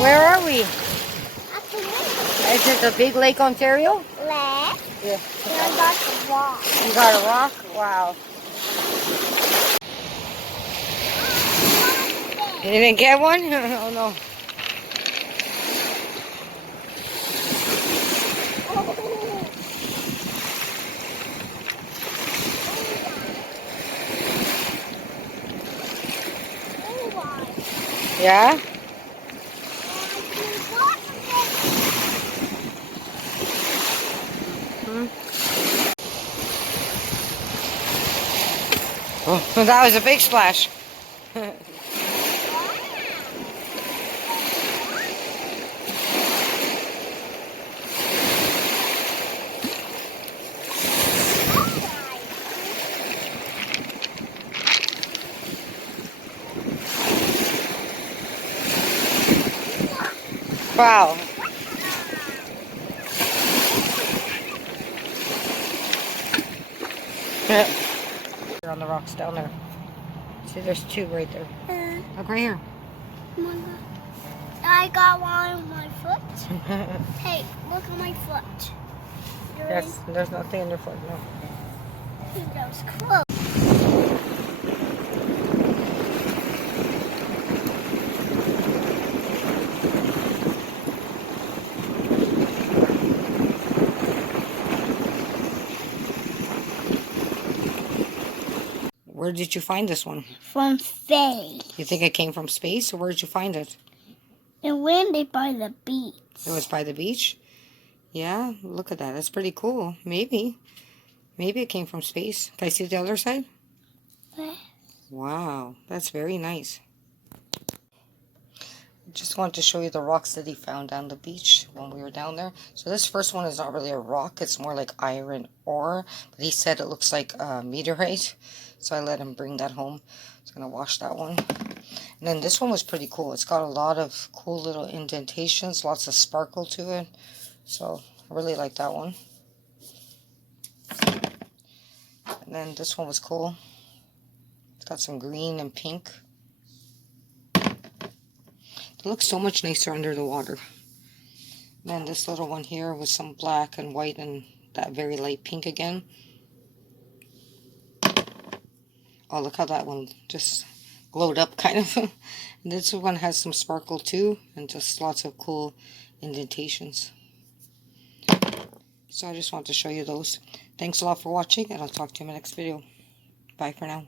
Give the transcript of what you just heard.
Where are we? At the window. Is it the big Lake Ontario? Left. Yeah. And I got the rock. You got a rock? Wow. You didn't get one? Oh no. Yeah? Hmm. Oh, that was a big splash. Wow. You're on the rocks down there. See, there's two right there. Look right here. I got one on my foot. Hey, look at my foot. Yes, there's nothing in your foot, no. That was close. Where did you find this one? From Faye. You think it came from space, or where did you find it? It landed by the beach. It was by the beach? Yeah, look at that. That's pretty cool. Maybe. Maybe it came from space. Can I see the other side? Wow, that's very nice. Just wanted to show you the rocks that he found down the beach when we were down there. So this first one is not really a rock. It's more like iron ore. But he said it looks like a meteorite. So I let him bring that home. Just going to wash that one. And then this one was pretty cool. It's got a lot of cool little indentations. Lots of sparkle to it. So I really like that one. And then this one was cool. It's got some green and pink. It looks so much nicer under the water. Then this little one here was some black and white and that very light pink again. Oh, look how that one just glowed up kind of. And this one has some sparkle too and just lots of cool indentations. So I just want to show you those. Thanks a lot for watching, and I'll talk to you in my next video. Bye for now.